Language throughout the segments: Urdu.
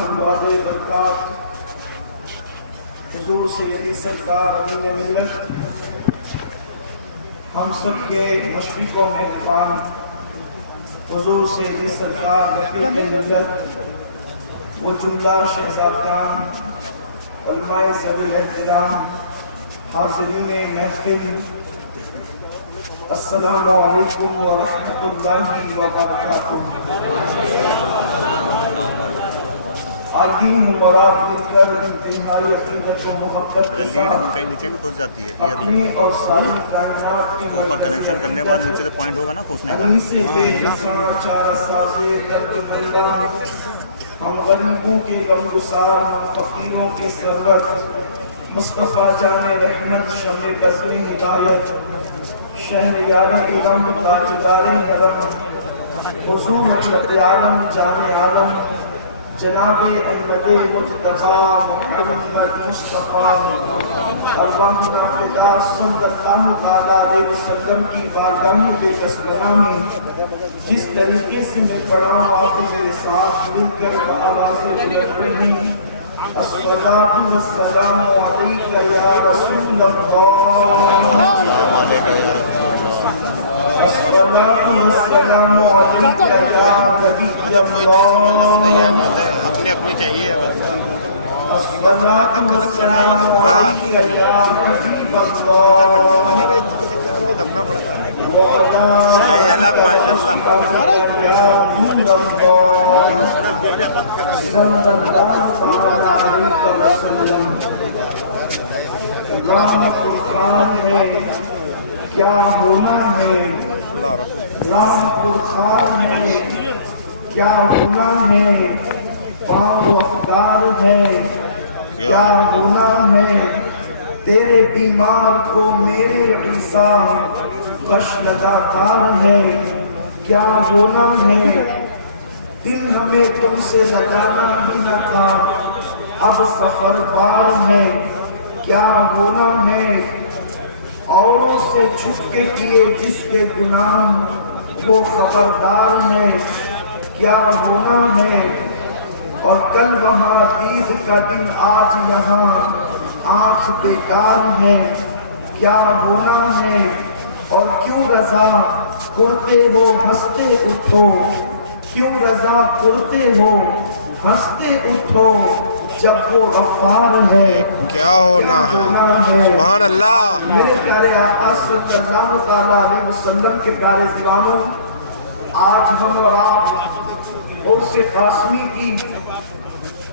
الباد برکات حضور سیدی سرکار امین ملت، ہم سب کے مشفق و مہربان حضور سیدی سرکار رفیق ملت، وہ جملہ شہزادگان، علماء ذوی الاحترام، حاضرین محفل، السلام علیکم ورحمۃ اللہ وبرکاتہ۔ آئیے مراد مل کر انتہائی عقیدت و محبت کے ساتھ اپنی اور ساری کائنات کی مرکزی عقیدت انیس بے نساں چارہ ساز ترجمندان، ہم غریبوں کے غمگسار، ہم فقیروں کے سرور، مصطفیٰ جان رحمت، شمع بزم ہدایت، شہریار علم، تاجدار حرم، حضور حضرت عالم، جان عالم، جناب احمد مجتبیٰ محمد مصطفیٰ ارواحنا فدا صلی اللہ علیہ وسلم کی بارگاہ بے قسمنا میں جس طریقے سے میں پڑھا ہوں، آپ میرے ساتھ مل کر آواز بلند پڑھیں، الصلاۃ والسلام علیک یا رسول اللہ، السلام علیکم یا رسول اللہ، الصلاۃ والسلام علیک یا نبی اللہ، الصلاۃ والسلام علیک یا حبیب اللہ، وعلی آلک واصحابک یا نور اللہ، صلی اللہ علیہ وسلم۔ رام فرقان ہے کیا ہونا ہے، رام فرقان ہے کیا ہونا ہے، پاؤں افگار ہے کیا ہونا ہے، تیرے بیمار کو میرے عیسیٰ غش لگاتار ہے کیا ہونا ہے، دل ہمیں تم سے لگانا ہی نہ تھا اب سفر پار ہے کیا ہونا ہے، اوروں سے چھپ کے کیے جس کے گناہ وہ خبردار ہے کیا ہونا ہے، اور کل وہاں عید کا دن آج یہاں آنکھ بیکار ہے کیا ہونا ہے، اور کیوں رضا کرتے ہو ہنستے اٹھو، کیوں رضا کرتے ہو ہنستے اٹھو، جب وہ غفار ہے کیا ہونا ہے۔ میرے پیارے آقا صلی اللہ علیہ وسلم کے پیارے دیوانوں، آج ہم اور آپ عرس قاسمی کی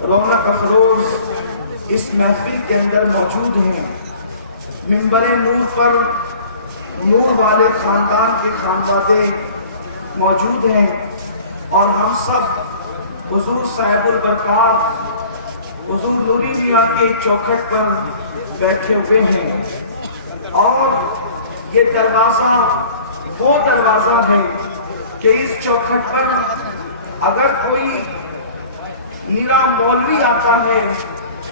رونق افروز اس محفل کے اندر موجود ہیں۔ منبر نور پر نور والے خاندان کے خانوادے موجود ہیں، اور ہم سب حضور صاحب البرکات حضور نوری میاں کے چوکھٹ پر بیٹھے ہوئے ہیں، اور یہ دروازہ وہ دروازہ ہے کہ اس چوکھٹ پر اگر کوئی نیرا مولوی آتا ہے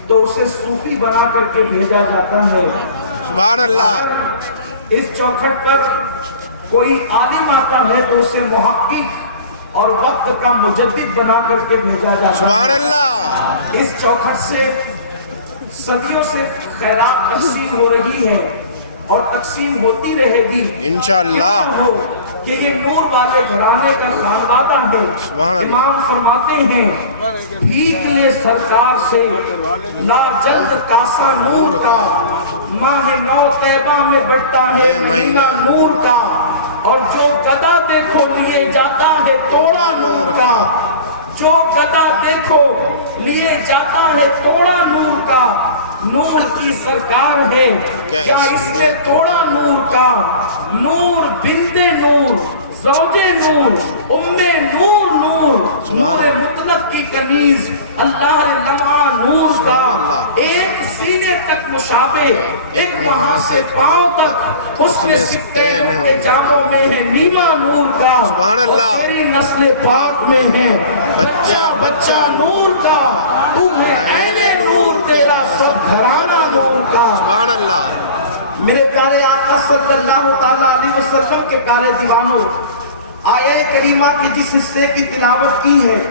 تو اسے صوفی بنا کر کے بھیجا جاتا ہے، اگر اس چوکھٹ پر کوئی عالم آتا ہے تو اسے محقق اور وقت کا مجدد بنا کر کے بھیجا جاتا ہے۔ اس چوکھٹ سے صدیوں سے خیرات تقسیم ہو رہی ہے اور تقسیم ہوتی رہے گی، انشاءاللہ ہو کہ یہ نور والے گھرانے کا خانوادہ ہے۔ امام فرماتے ہیں بھیک لے سرکار سے لا جلد کاسا نور کا، ماہ نو طیبہ میں بڑھتا ہے مہینہ نور کا، اور جو گدا دیکھو لیے جاتا ہے توڑا نور کا، جو گدا دیکھو لیے جاتا ہے توڑا نور کا، نور کی سرکار ہے کیا اس نے توڑا نور کا، نور بنت نور زوج نور ام نور نور، نور مطلق کی کنیز اللہ لمعہ نور کا، ایک سینے تک مشابہ، ایک وہاں سے پاؤں تک حسن سکینوں کے جاموں میں ہے نیما نور کا، اور تیری نسل پاک میں ہے بچہ بچہ نور کا، تو ہے عین نور تیرا سب گھرانہ نور کا۔ میرے پیارے آقا صلی اللہ علیہ وسلم کے پیارے دیوانوں، آیہ کریمہ کے جس حصے کی تلاوت کی ہے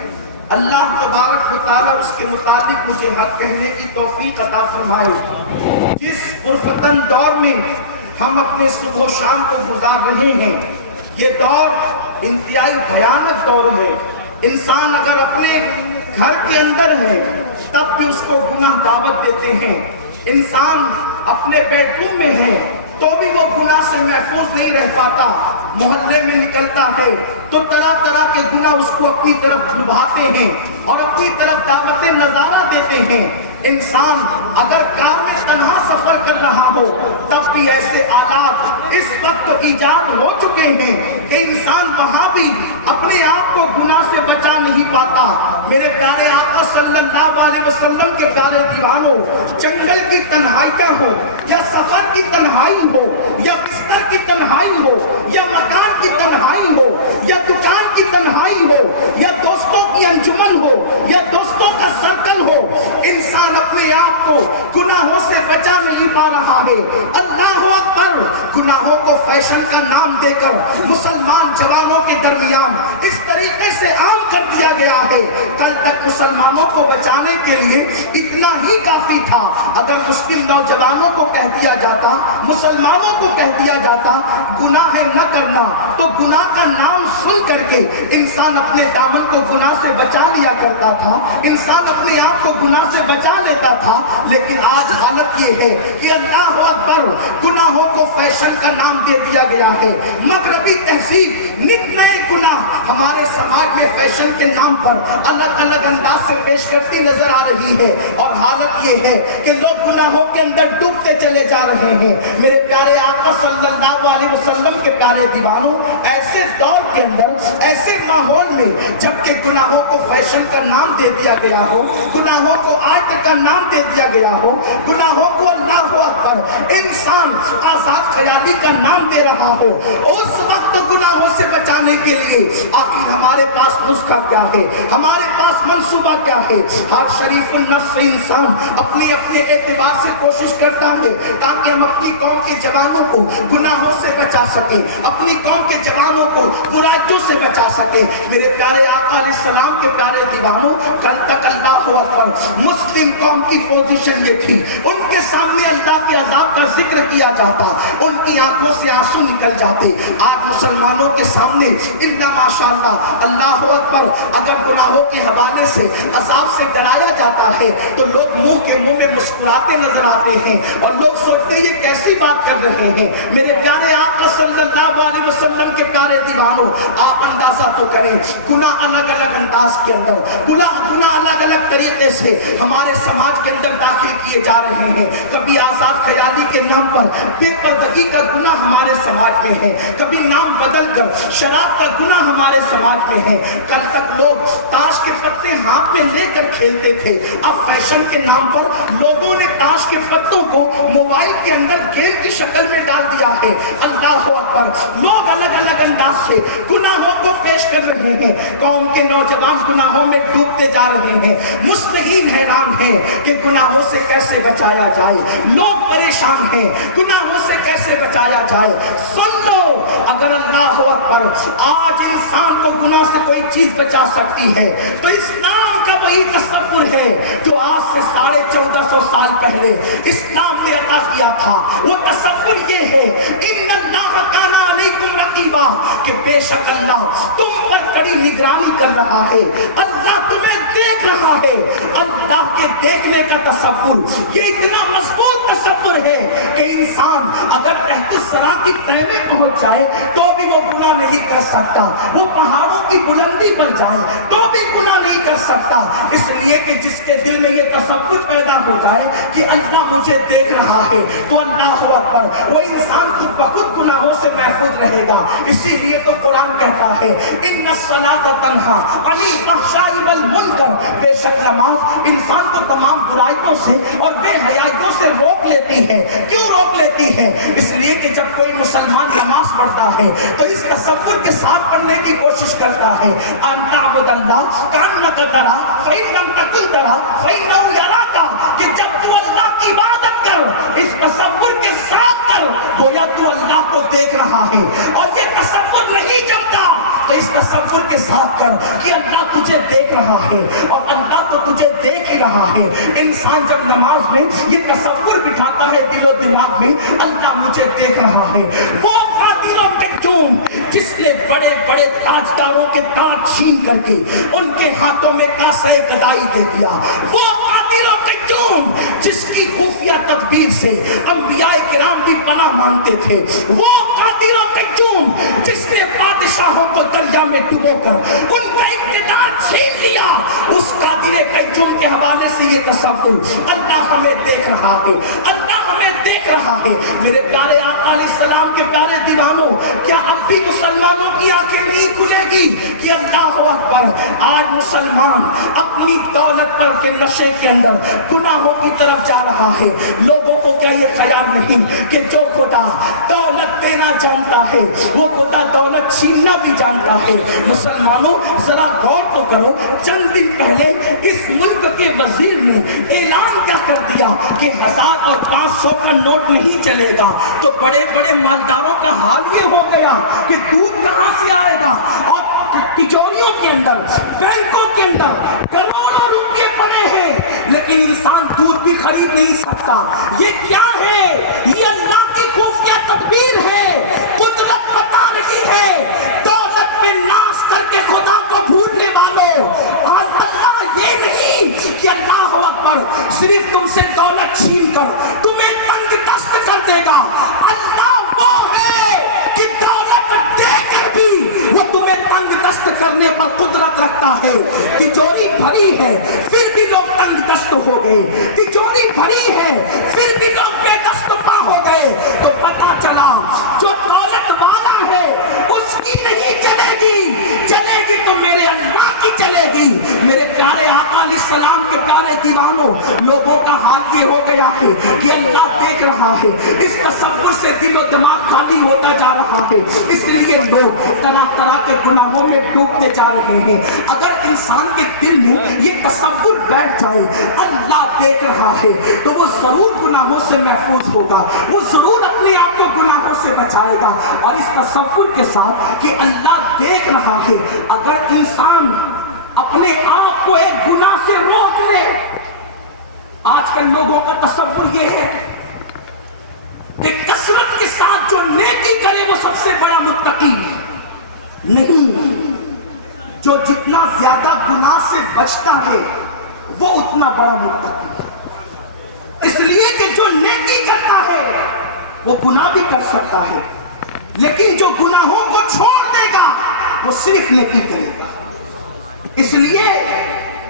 اللہ تبارک و تعالیٰ اس کے متعلق مجھے حق کہنے کی توفیق عطا فرمائے۔ جس پرفتن دور میں ہم اپنے صبح و شام کو گزار رہے ہیں، یہ دور انتہائی بھیانک دور ہے۔ انسان اگر اپنے گھر کے اندر ہے تب بھی اس کو گناہ دعوت دیتے ہیں، انسان اپنے بیڈ روم میں ہے تو بھی وہ گناہ سے محفوظ نہیں رہ پاتا، محلے میں نکلتا ہے تو طرح طرح کے گناہ اس کو اپنی طرف لبھاتے ہیں اور اپنی طرف دعوت نظارہ دیتے ہیں۔ انسان اگر کار میں تنہا سفر کر رہا ہو تب بھی ایسے آلات اس وقت ایجاد ہو چکے ہیں کہ انسان وہاں بھی اپنے آپ کو گناہ سے بچا نہیں پاتا۔ میرے پیارے آقا صلی اللہ علیہ وسلم کے پیارے دیوانوں، جنگل کی تنہائیاں ہو یا سفر کی تنہائی ہو یا بستر کی تنہائی ہو یا مکان کی تنہائی ہو یا دکان کی تنہائی ہو یا دوستوں کی انجمن ہو یا دوستوں کا سرکل ہو، انسان اپنے آپ کو گناہوں سے بچا نہیں پا رہا ہے۔ اللہ اکبر! گناہوں کو فیشن کا نام دے کر مسلمان جوانوں کے درمیان اس طریقے سے عام کر دیا گیا ہے۔ کل تک مسلمانوں کو بچانے کے لیے اتنا ہی کافی تھا، اگر مسلم نوجوانوں کو کہہ دیا جاتا، مسلمانوں کو کہہ دیا جاتا گناہ نہ کرنا، تو گناہ کا نام سن کر کے انسان اپنے دامن کو گناہ سے بچا لیا کرتا تھا، انسان اپنے آپ کو گناہ سے بچا لیتا تھا۔ لیکن آج حالت یہ ہے کہ اللہ اکبر، گناہوں کو فیشن کا نام دے دیا گیا ہے۔ مغربی تہذیب نت نئے گناہ ہمارے سماج میں فیشن کے نام پر الگ الگ انداز سے پیش کرتی نظر آ رہی ہے، اور حالت یہ ہے کہ لوگ گناہوں کے اندر ڈوبتے چلے جا رہے ہیں۔ میرے پیارے آقا صلی اللہ علیہ وسلم کے پیارے دیوانوں، ایسے دور کے اندر، ایسے ماحول میں جبکہ گناہوں کو فیشن کا نام دے دیا گیا ہو، گناہوں کو آیت کا نام دے دیا گیا ہو، گناہوں کو اللہ اکبر انسان آزاد خیالی کا نام دے رہا ہو، اس وقت گناہوں سے بچانے کے لیے آخر ہمارے پاس نسخہ کیا ہے، ہمارے پاس منصوبہ کیا ہے؟ ہر شریف النفس انسان اپنے اپنے اعتبار سے کوشش کرتا ہے تاکہ ہم اپنی قوم کے جوانوں کو گناہوں سے بچا سکیں، اپنی قوم کے جوانوں کو برائیوں سے بچا سکیں۔ میرے پیارے آقا علیہ السلام کے پیارے دیوانوں، کل تک اللہ اکبر مسلم قوم کی پوزیشن یہ تھی، ان کے سامنے اللہ کے عذاب کا ذکر کیا جاتا، ان کی آنکھوں سے آنسو نکل جاتے۔ آج مسلمانوں کے سامنے الا ماشاءاللہ اللہ اکبر اگر گناہوں کے حوالے سے عذاب سے ڈرایا جاتا ہے تو لوگ منہ کے منہ میں مسکراتے نظر آتے ہیں اور لوگ سوچتے ہیں یہ کیسی بات کر رہے ہیں۔ میرے پیارے آقا صلی اللہ علیہ وسلم کے پیارے دیوانوں، آپ اندازہ تو کریں، گناہ الگ الگ انداز کے اندر، گناہ الگ الگ طریقے سے ہمارے سماج کے اندر داخل کیے جا رہے ہیں۔ کبھی آزاد خیالی کے نام پر بے پردگی کا گناہ ہمارے سماج میں ہے، کبھی نام بدل کر شراب کا گناہ ہمارے سماج میں ہے۔ کل تک لوگ تاش کے پتے ہاتھ میں لے کر کھیلتے تھے، اب فیشن کے نام پر لوگوں نے تاش کے پتوں کو موبائل کے اندر گیم کی شکل میں ڈال دیا ہے۔ اللہ اکبر! لوگ الگ الگ انداز سے گناہوں کو پیش کر رہے ہیں، قوم کے نوجوان گناہوں میں ڈوبتے جا رہے ہیں، مصلحین حیران ہیں کہ گناہوں سے کیسے بچایا جائے، لوگ پریشان ہیں گناہوں سے کیسے بچایا جائے۔ سن لو، اگر اللہ اکبر آج انسان کو گناہ سے کوئی چیز بچا سکتی ہے تو اسلام کا وہی تصور ہے جو آج سے 1450 سال پہلے اسلام نے عطا کیا تھا۔ وہ تصور یہ ہے، ان اللہ کان علیکم رقیبا، کہ بے شک اللہ تم پر کڑی نگرانی کر رہا ہے، اللہ تمہیں دیکھ رہا ہے۔ اللہ کے دیکھنے کا تصور یہ اتنا مضبوط تصور ہے کہ انسان اگر تحت الثری کی تہ میں پہنچ جائے تو بھی وہ گناہ نہیں کر سکتا، وہ پہاڑوں کی بلندی پر جائے تو بھی گناہ نہیں کر سکتا، اس لیے کہ جس کے دل میں یہ تصور پیدا ہو جائے کہ اللہ مجھے دیکھ رہا ہے تو اللہ اکبر وہ انسان خود بخود گناہوں سے محفوظ رہے گا۔ اسی لیے تو قرآن کہتا ہے ان الصلاۃ تنہی عن الفحشاء والمنکر، بے شک نماز انسان کو تمام برائیوں سے اور بے حیائیوں سے روک لیتی ہے۔ کیوں روک لیتی ہے؟ اس لیے کہ جب کوئی مسلمان نماز پڑھتا ہے تو اس تصور کے ساتھ پڑھنے کی کوشش کرتا ہے، ان تعبد اللہ کانک ترا فإن لم تکن ترا فإنہ یراک، کہ جب تو اللہ کی عبادت کر اس تصور کے ساتھ کر گویا تو اللہ کو دیکھ رہا ہے، اور یہ تصور نہیں جمتا تو اس تصور کے ساتھ کر کہ اللہ تجھے دیکھ رہا ہے اور اللہ تو تجھے دیکھ ہی رہا ہے۔ انسان جب نماز میں یہ تصور بٹھاتا ہے دل و دماغ میں اللہ مجھے دیکھ رہا ہے، وہ قادر و مقتدر جس نے بڑے بڑے تاجداروں کے تاج چھین کر کے ان کے ہاتھوں میں کاسہ گدائی دے دیا، وہ قادر و مقتدر جس کی خفیہ تدبیر سے انبیاء کرام بھی پناہ مانگتے تھے، وہ قادر و مقتدر جس نے بادشاہوں کو دریا میں ڈبو کر ان کا اقتدار چھین لیا، اس قادر مقتدر کے حوالے سے یہ تصور اللہ ہمیں دیکھ رہا ہے، اللہ ہمیں دیکھ رہا ہے۔ میرے پیارے آقا علیہ السلام کے پیارے دیوانوں، کیا اب بھی مسلمانوں کی آنکھیں نہیں کھلے گی کہ اللہ اکبر؟ آج مسلمان اپنی دولت پر کے نشے کے اندر گناہوں کی طرف جا رہا ہے۔ لوگوں کو کیا یہ خیال نہیں کہ جو خدا دولت دینا جانتا ہے وہ خدا دولت چھیننا بھی جانتا ہے؟ مسلمانوں ذرا غور تو کرو، چند دن پہلے اس ملک کے وزیر نے اعلان کیا کر دیا کہ 1000 اور 500 کا نوٹ نہیں چلے گا، تو بڑے بڑے مالداروں کا حال یہ ہو گیا کہ دودھ کہاں سے آئے گا، اور تجوریوں کے اندر بینکوں کے اندر کروڑوں روپے پڑے ہیں لیکن انسان دودھ بھی خرید نہیں سکتا۔ یہ کیا ہے؟ یہ اللہ کی خفیہ تدبیر ہے، قدرت بتا رہی ہے دولت میں ناز کر کے خدا کو بھولنے والوں، اور اللہ یہ نہیں کہ اللہ اکبر صرف تم سے دولت چھین کر تمہیں تنگ دست کر دے گا، اللہ وہ ہے کہ دولت دے کر بھی وہ تمہیں تنگ دست کرنے پر قدرت رکھتا ہے۔ تجوری بھری ہے پھر بھی لوگ تنگ دست ہو گئے، تجوری بھری ہے پھر بھی لوگ بے دست پا ہو گئے، تو پتا چلا جو دولت والا ہے اس کی نہیں چلے گی، چلے گی تو میرے اللہ کی چلے گی۔ میرے پیارے آقا علیہ السلام کے پیارے دیوانوں، لوگوں کا حال یہ ہو گیا ہے کہ اللہ دیکھ رہا ہے، اس تصور سے دل و دماغ خالی ہوتا جا رہا ہے، اس لیے لوگ طرح طرح کے گناہوں میں ڈوبتے جا رہے ہیں۔ اگر انسان کے دل میں یہ تصور بیٹھ جائے اللہ دیکھ رہا ہے تو وہ ضرور گناہوں سے محفوظ ہوگا، وہ ضرور اپنے آپ کو گناہوں سے بچائے گا۔ اور اس تصور کے ساتھ کہ اللہ دیکھ رہا ہے، اگر انسان اپنے آپ کو ایک گناہ سے روک لے، آج کل لوگوں کا تصور یہ ہے کہ کثرت کے ساتھ جو نیکی کرے وہ سب سے بڑا متقی نہیں، جو جتنا زیادہ گناہ سے بچتا ہے وہ اتنا بڑا متقی، اس لیے کہ جو نیکی کرتا ہے وہ گناہ بھی کر سکتا ہے لیکن جو گناہوں کو چھوڑ دے گا وہ صرف نیکی کرے گا۔ اس لیے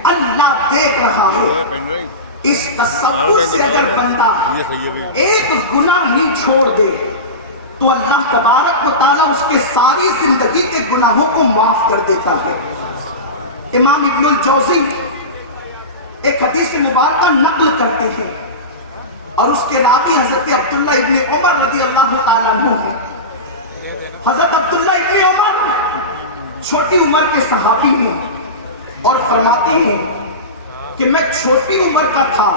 اللہ دیکھ رہا ہے، اس تصور سے اگر بندہ ایک گناہ ہی چھوڑ دے تو اللہ تبارک و تعالیٰ اس کے ساری زندگی کے گناہوں کو معاف کر دیتا ہے۔ امام ابن الجوزی ایک حدیث مبارکہ نقل کرتے ہیں اور اس کے راوی حضرت عبداللہ ابن عمر رضی اللہ تعالیٰ عنہ ہیں۔ حضرت عبداللہ ابن عمر چھوٹی عمر کے صحابی ہیں اور فرماتے ہیں کہ میں چھوٹی عمر کا تھا،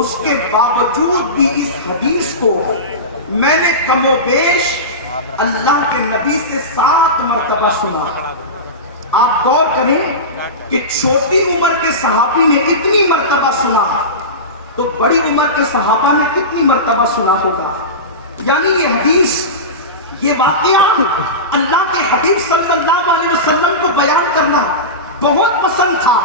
اس کے باوجود بھی اس حدیث کو میں نے کم و بیش اللہ کے نبی سے 7 مرتبہ سنا۔ آپ غور کریں کہ چھوٹی عمر کے صحابی نے اتنی مرتبہ سنا تو بڑی عمر کے صحابہ نے کتنی مرتبہ سنا ہوگا؟ یعنی یہ حدیث، یہ واقعہ اللہ کے حبیب صلی اللہ علیہ وسلم کو بیان کرنا بہت پسند تھا۔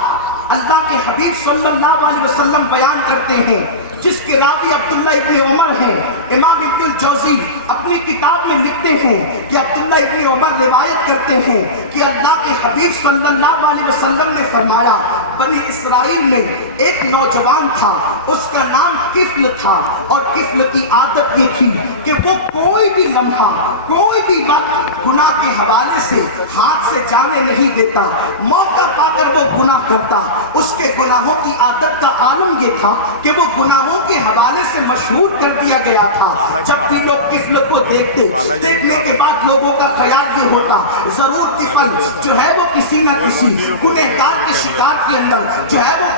اللہ کے حبیب صلی اللہ علیہ وسلم بیان کرتے ہیں، جس کے راوی عبداللہ ابن عمر ہیں۔ امام ابن الجوزی اپنی کتاب میں لکھتے ہیں کہ عبداللہ ابن عمر روایت کرتے ہیں کہ اللہ کے حبیب صلی اللہ علیہ وسلم نے فرمایا، بنی اسرائیل میں ایک نوجوان تھا، اس کا نام کفل تھا، اور کفل کی عادت یہ تھی کہ وہ کوئی بھی لمحہ، کوئی بھی وقت گناہ کے حوالے سے ہاتھ سے جانے نہیں دیتا، موقع پا کر وہ گناہ کرتا۔ اس کے گناہوں کی عادت کا عالم یہ تھا کہ وہ گناہوں کے حوالے سے مشہور کر دیا گیا تھا۔ جب بھی لوگ کفل کو دیکھنے کے بعد لوگوں کا خیال یہ ہوتا ضرور کفل جو ہے وہ کسی نہ کسی گنہگار کے شکار کے اندر جو ہے وہ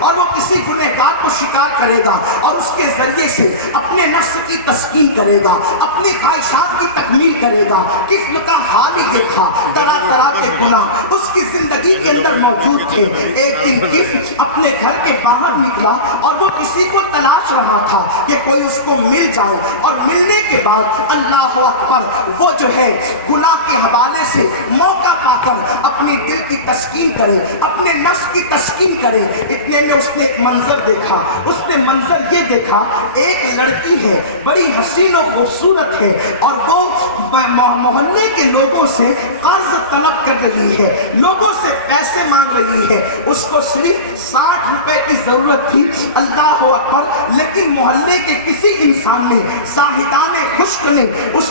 اور وہ کسی گنہگار کو شکار کرے گا اور اس کے ذریعے سے اپنے نفس کی تسکین کرے گا, اپنی خواہشات کی تکمیل کرے گا. قسم کا حال ہی یہ تھا, طرح طرح کے گناہ اس کی زندگی کے اندر موجود تھے. ایک دن قسم اپنے گھر کے باہر نکلا اور وہ کسی کو تلاش رہا تھا کہ کوئی اس کو مل جائے, اور ملنے کے بعد اللہ اکبر وہ جو ہے گناہ کے حوالے سے موقع پا کر اپنی دل کی تسکین کرے, اپنے نفس کی تسکین کرے. اتنے میں اس نے ایک منظر دیکھا. اس نے منظر یہ دیکھا, ایک لڑکی ہے بڑی حسین و خوبصورت ہے اور وہ محلے کے لوگوں سے قرض طلب کر رہی ہے, لوگوں سے پیسے مانگ رہی ہے. اس کو صرف 60 روپے کی ضرورت تھی. اللہ اکبر. لیکن محلے کے کسی انسان نے, شاہدان خشک نے اس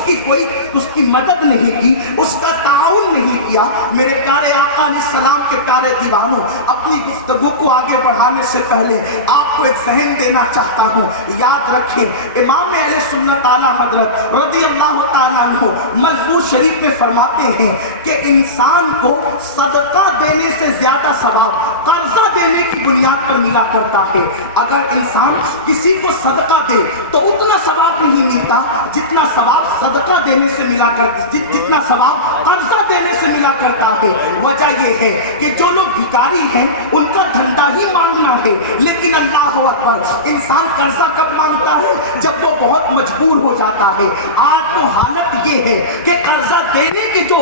کی مدد نہیں کی, اس کا تعاون نہیں کیا. میرے پیارے آقا علیہ السلام کے پیارے دیوانوں, اپنی گفتگو کو آگے بڑھانے سے پہلے آپ کو ایک ذہن دینا چاہتا ہوں. یاد رکھیں, امام اہل سنت اعلیٰ حضرت رضی اللہ تعالیٰ عنہ ملفوظ شریف میں فرماتے ہیں کہ انسان کو صدقہ دینے سے زیادہ ثواب قرضہ دینے کی بنیاد پر ملا کرتا ہے. اگر انسان کسی کو صدقہ دے تو اتنا ثواب نہیں ملتا جتنا ثواب صدقہ دینے سے ملا جتنا ثواب قرضہ دینے سے ملا کرتا ہے. وجہ یہ ہے کہ جو لوگ بھکاری ہیں ان کا دھندا ہی مانگنا ہے, لیکن اللہ اکبر انسان قرضہ کب مانگتا ہے؟ جب وہ بہت مجبور ہو جاتا ہے. آج تو حالت یہ ہے کہ قرضہ دینے کے جو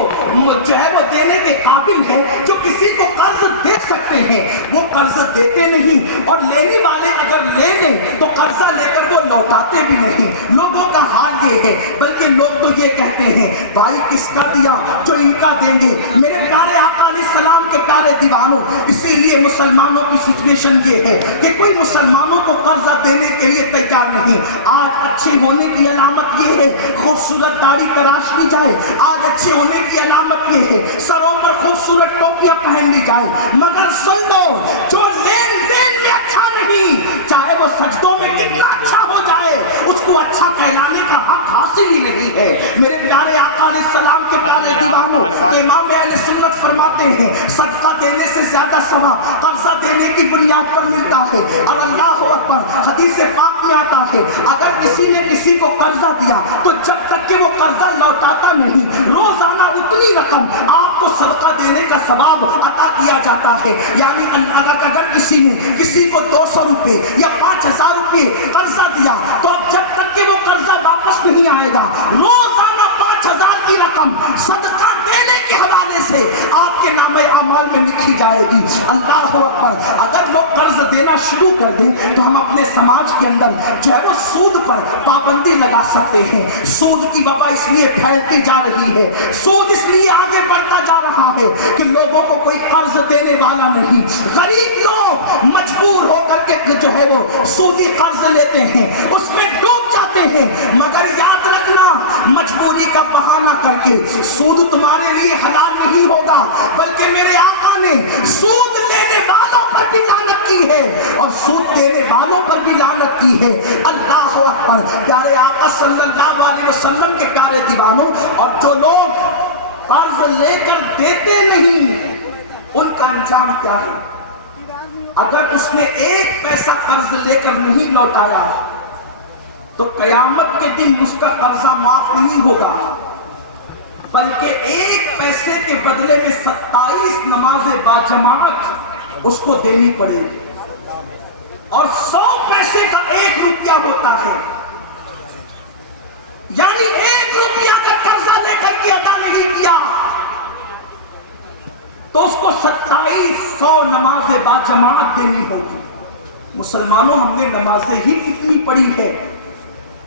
ہے وہ دینے کے قابل ہے, جو کسی کو قرض دے سکتے ہیں وہ قرض دیتے نہیں, اور لینے والے اگر لے لیں تو قرضہ لے کر وہ لوٹاتے بھی نہیں. لوگوں کا حال یہ ہے, بلکہ لوگ تو یہ کہتے ہیں بھائی کس کا دیا جو ان کا دیں گے. میرے پیارے آقا علیہ السلام کے پیارے دیوانوں, اسی لیے مسلمانوں کی سچویشن یہ ہے کہ کوئی مسلمانوں کو قرضہ دینے کے لیے تیار نہیں. آج اچھے ہونے کی علامت یہ ہے خوبصورت داڑھی تراش لی جائے, آج اچھے ہونے کی علامت یہ ہے سروں پر خوبصورت ٹوپیاں پہن لی جائے, مگر سن لو جو لین دین میں اچھا نہیں, چاہے وہ سجدوں میں کتنا اچھا ہو جائے, اس کو اچھا کہلانے کا حق حاصل ہی نہیں ہے. میرے پیارے آقا علیہ السلام کے پیارے دیوانوں, تو امام اہل سنت فرماتے ہیں صدقہ دینے سے زیادہ ثواب قرضہ دینے کی بنیاد پر ملتا ہے. اور اللہ اکبر, حدیث پاک میں آتا ہے اگر کسی نے کسی کو قرضہ دیا تو جب تک کہ وہ قرضہ لوٹاتا نہیں, روزانہ اتنی رقم آپ کو صدقہ دینے کا ثواب عطا کیا جاتا ہے. یعنی اگر کسی نے کسی کو 200 روپے یا 5000 روپے قرضہ دیا تو اب جب تک کہ وہ قرضہ واپس نہیں آئے گا, روزانہ 5000 کی رقم صدقہ دینے کے حوالے سے آپ کے نام اعمال میں لکھی جائے گی. اللہ اکبر. اگر لوگ قرض دینا شروع کر دیں تو ہم اپنے سماج کے اندر جو ہے وہ سود پر پابندی لگا سکتے ہیں. سود کی وبا اس لیے پھیلتی جا رہی ہے, سود اس لیے آگے بڑھتا جا رہا ہے کہ لوگوں کو کوئی قرض دینے والا نہیں. غریب لوگ مجبور ہو کر کے جو ہے وہ سودی قرض لیتے ہیں, اس میں ڈوب جاتے ہیں. مگر یاد رکھنا, مجبوری کا بہانہ کر کے سود تمہارے لیے حلال نہیں ہوگا, بلکہ میرے آقا نے سود لینے والوں پر بھی لعنت کی ہے اور سود دینے والوں پر بھی لعنت کی ہے. اللہ اکبر. پیارے آقا صلی اللہ علیہ وسلم کے پیارے دیوانوں, اور جو لوگ قرض لے کر دیتے نہیں ان کا انجام کیا ہے؟ اگر اس نے 1 پیسہ قرض لے کر نہیں لوٹایا تو قیامت کے دن اس کا قرضہ معاف نہیں ہوگا, بلکہ 1 پیسے کے بدلے میں 27 نمازیں باجماعت اس کو دینی پڑے گی. اور 100 پیسے کا 1 روپیہ ہوتا ہے, یعنی 1 روپیہ کا قرضہ لے کر کے ادا نہیں کیا تو اس کو 2700 نمازیں باجماعت دینی ہوگی. مسلمانوں, ہم نے نمازیں ہی کتنی پڑھی ہے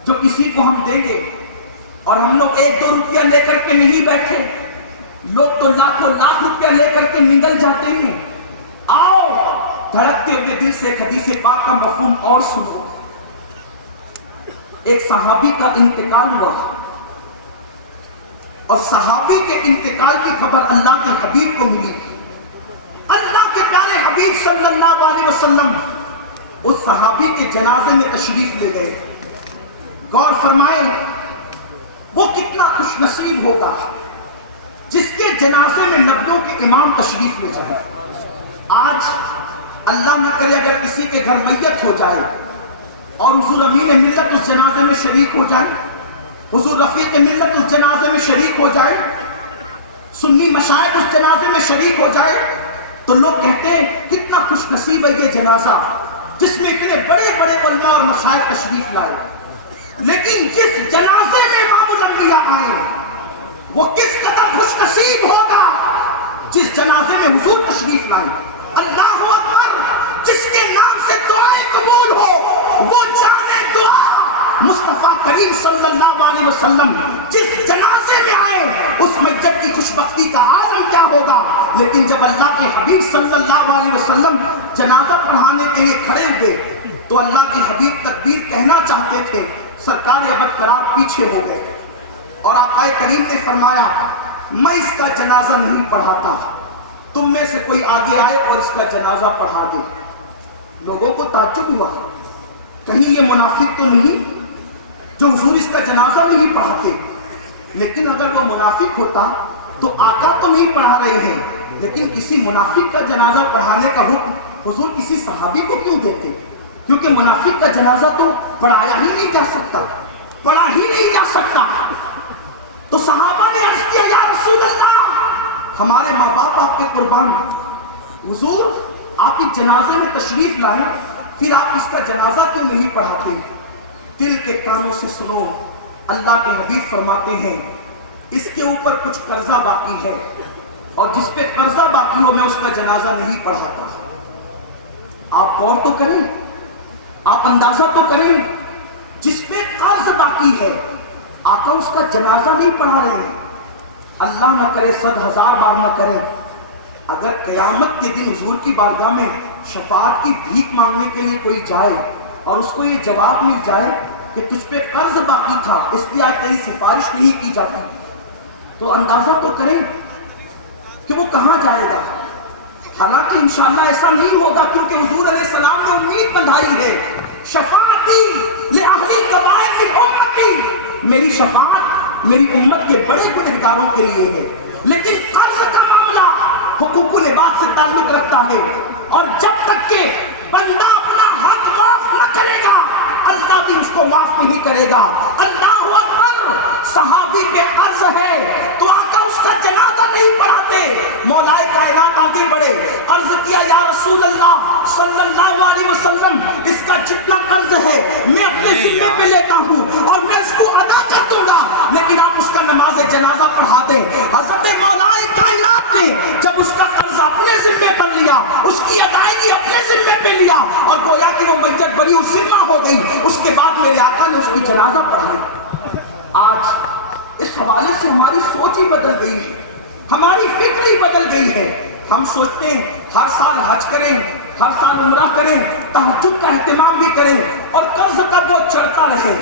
جو کسی کو ہم دیں گے, اور ہم لوگ 1-2 روپیہ لے کر کے نہیں بیٹھے, لوگ تو لاکھوں لاکھ روپیہ لے کر کے نگل جاتے ہیں. آؤ دھڑکتے ہوئے دل سے حدیث پاک کا مفہوم اور سنو. ایک صحابی کا انتقال ہوا اور صحابی کے انتقال کی خبر اللہ کے حبیب کو ملی. اللہ کے پیارے حبیب صلی اللہ علیہ وسلم اس صحابی کے جنازے میں تشریف لے گئے. غور فرمائیں, وہ کتنا خوش نصیب ہوگا جس کے جنازے میں نبیوں کے امام تشریف لے جائیں. آج اللہ نہ کرے اگر کسی کے گھر میت ہو جائے اور حضور امین ملت اس جنازے میں شریک ہو جائے، حضور رفیق ملت اس جنازے میں شریک ہو جائے، سنی مشائخ اس جنازے میں شریک ہو جائے، تو لوگ کہتے ہیں کتنا خوش نصیب ہے یہ جنازہ جس میں اتنے بڑے بڑے علماء اور مشائخ تشریف لائے۔ لیکن جس جنازے میں امام الانبیاء آئے وہ کس قدر خوش نصیب ہوگا جس جنازے میں حضور تشریف لائے۔ اللہ اکبر، جس کے نام سے دعائیں قبول ہو وہ جانے دعا مصطفیٰ کریم صلی اللہ علیہ وسلم جس جنازے میں آئے اس میت کی خوش بختی کا عالم کیا ہوگا۔ لیکن جب اللہ کے حبیب صلی اللہ علیہ وسلم جنازہ پڑھانے کے لیے کھڑے ہوئے تو اللہ کے حبیب تکبیر کہنا چاہتے تھے، سرکار ابد قرار پیچھے ہو گئے اور آقا کریم نے فرمایا میں اس کا جنازہ نہیں پڑھاتا، تم میں سے کوئی آگے آئے اور اس کا جنازہ پڑھا دے۔ لوگوں کو تعجب ہوا، کہیں یہ منافق تو نہیں جو حضور اس کا جنازہ نہیں پڑھاتے؟ لیکن اگر وہ منافق ہوتا تو آقا تو نہیں پڑھا رہے ہیں، لیکن کسی منافق کا جنازہ پڑھانے کا حکم حضور کسی صحابی کو کیوں دیتے؟ کیونکہ منافق کا جنازہ تو پڑھایا ہی نہیں جا سکتا، پڑھا ہی نہیں جا سکتا۔ تو صحابہ نے عرض کیا یا رسول اللہ، ہمارے ماں باپ آپ کے قربان، حضور آپ اس جنازے میں تشریف لائیں پھر آپ اس کا جنازہ کیوں نہیں پڑھاتے؟ دل کے کانوں سے سنو، اللہ کے حبیب فرماتے ہیں اس کے اوپر کچھ قرضہ باقی ہے اور جس پہ قرضہ باقی ہو میں اس کا جنازہ نہیں پڑھاتا۔ آپ غور تو کریں، آپ اندازہ تو کریں، جس پہ قرض باقی ہے آقا اس کا جنازہ نہیں پڑھا رہے ہیں۔ اللہ نہ کرے، 100,000 بار نہ کرے، اگر قیامت کے دن حضور کی بارگاہ میں شفاعت کی بھیک مانگنے کے لیے کوئی جائے اور اس کو یہ جواب مل جائے کہ تجھ پہ قرض باقی تھا اس لیے آج تیری سفارش نہیں کی جاتی، تو اندازہ تو کریں کہ وہ کہاں جائے گا۔ حالانکہ انشاءاللہ ایسا نہیں ہوگا، کیونکہ حضور علیہ السلام نے امید بندھائی ہے، شفاعتی لأہل الکبائر من امتی، میری شفاعت میری امت کے بڑے گنہگاروں کے لیے ہے۔ لیکن قرض کا معاملہ حقوق العباد سے تعلق رکھتا ہے، اور جب تک کہ بندہ اپنا حق معاف نہ کرے گا اللہ بھی اس کو معاف نہیں کرے گا۔ اللہ اکبر، صحابی پہ قرض ہے تو آقا اس کا جنازہ نہیں پڑھاتے۔ مولائے کائنات آگے بڑھے، عرض کیا یا رسول اللہ صلی اللہ علیہ وسلم اس کا جتنا قرض ہے میں اپنے ذمے پہ لیتا ہوں اور میں اس کو ادا کر دوں گا، لیکن آپ اس کا نماز جنازہ پڑھا دیں۔ حضرت مولائے کائنات نے جب اس کا قرض اپنے ذمے پر لیا، اس کی ادائیگی اپنے ذمے پہ لیا اور گویا کہ وہ میت بری ذمہ ہو گئی، اس کے بعد میرے آقا نے اس کی جنازہ پڑھائی۔ آج اس حوالے سے ہماری سوچ ہی بدل گئی ہے، ہماری فکر ہی بدل گئی ہے۔ ہم سوچتے ہیں ہر سال حج کریں، ہر سال عمرہ کریں، تہجد کا اہتمام بھی کریں اور قرض کا بوجھ چڑھتا رہے،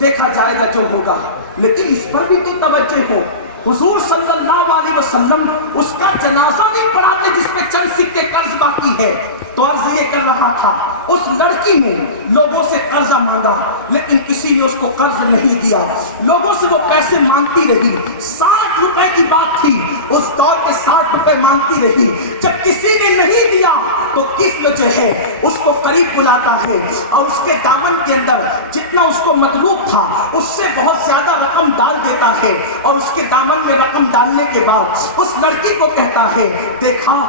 دیکھا جائے گا جو ہوگا۔ لیکن اس پر بھی تو توجہ ہو، حضور صلی اللہ علیہ وسلم اس کا جنازہ نہیں پڑھاتے جس پہ چند سکے قرض باقی ہے۔ تو عرض یہ کر رہا تھا، اس لڑکی نے لوگوں سے قرضہ مانگا لیکن کسی نے اس کو قرض نہیں دیا، لوگوں سے وہ پیسے مانگتی رہی، 60 روپے کی بات تھی، اس دور کے 60 روپے مانگتی رہی۔ جب کسی نے نہیں دیا تو قفل جو ہے اس کو قریب بلاتا ہے اور اس کے دامن کے اندر جتنا اس کو مطلوب تھا اس سے بہت زیادہ رقم ڈال دیتا ہے، اور اس کے دامن میں رقم ڈالنے کے بعد اس لڑکی کو کہتا ہے دیکھا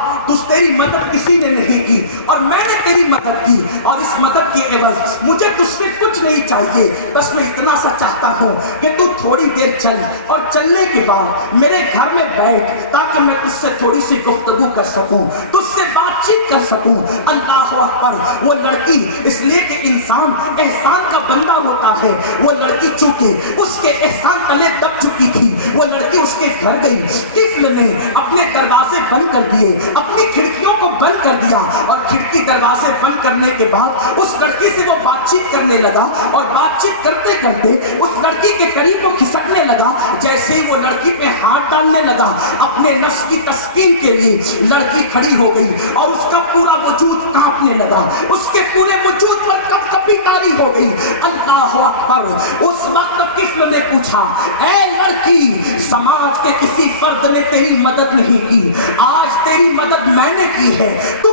تیری مدد کسی نے نہیں کی اور میں نے تیری مدد کی، اور اس مدد کے عوض مجھے تجھ سے کچھ نہیں چاہیے، بس میں اتنا سا چاہتا ہوں کہ تو تھوڑی دیر چل اور چلنے کے بعد میرے گھر میں بیٹھ تاکہ میں تجھ سے تھوڑی سی گفتگو کر سکوں، تجھ سے بات چیت کر سکوں۔ اللہ اکبر، وہ لڑکی اس لیے کہ انسان احسان کا بندہ ہوتا ہے، وہ لڑکی چونکہ اس کے احسان تلے دب چکی تھی، وہ لڑکی اس کے گھر گئی، قفل نے اپنے دروازے بند کر دیے، اپنی کھڑکیوں کو بند کر دیا، اور کھڑکی دروازے بند کرنے کے بعد اس لڑکی سے وہ بات چیت کرنے لگا، اور بات چیت کرتے کرتے اس لڑکی کے قریب وہ کھسکنے لگا۔ جیسے ہی وہ لڑکی پہ ہاتھ ڈالنے لگا اپنے نفس کی تسکین کے لیے، لڑکی کھڑی ہو گئی اور اس کا پورا وجود کانپنے لگا، اس کے پورے وجود پر کپ کپی طاری ہو گئی۔ اللہ اکبر، اس وقت قفل نے پوچھا اے لڑکی، سماج کے کسی فرد نے تیری مدد نہیں کی، آج تیری مدد میں نے کی ہے، تو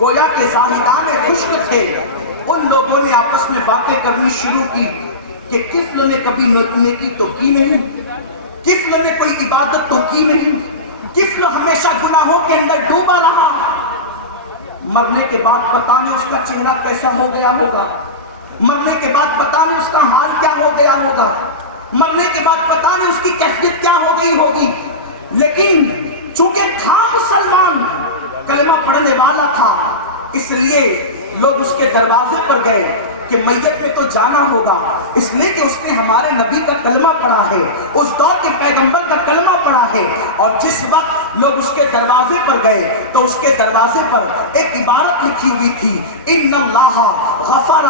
گویا کہ زاہدان خشک تھے، ان لوگوں نے آپس میں باتیں کرنی شروع کی کہ کفل نے کبھی نیکی تو کی نہیں، کفل نے کوئی عبادت تو کی نہیں، کفل ہمیشہ گناہوں کے اندر ڈوبا رہا، مرنے کے بعد پتہ نہیں اس کا چہرہ کیسا ہو گیا ہوگا، مرنے کے بعد پتہ نہیں اس کا حال کیا ہو گیا ہوگا، مرنے کے بعد پتہ نہیں اس کی کیفیت کیا ہو گئی ہوگی، لیکن چونکہ تھا مسلمان، کلمہ پڑھنے والا تھا، اس لیے لوگ اس کے دروازے پر گئے کہ میت میں تو جانا ہوگا، اس لیے کہ اس نے ہمارے نبی کا کلمہ پڑھا ہے، اس دور کے پیغمبر کا کلمہ پڑھا ہے۔ اور جس وقت لوگ اس کے دروازے پر گئے تو اس کے دروازے پر ایک عبارت لکھی ہوئی تھی، ان اللہ غفر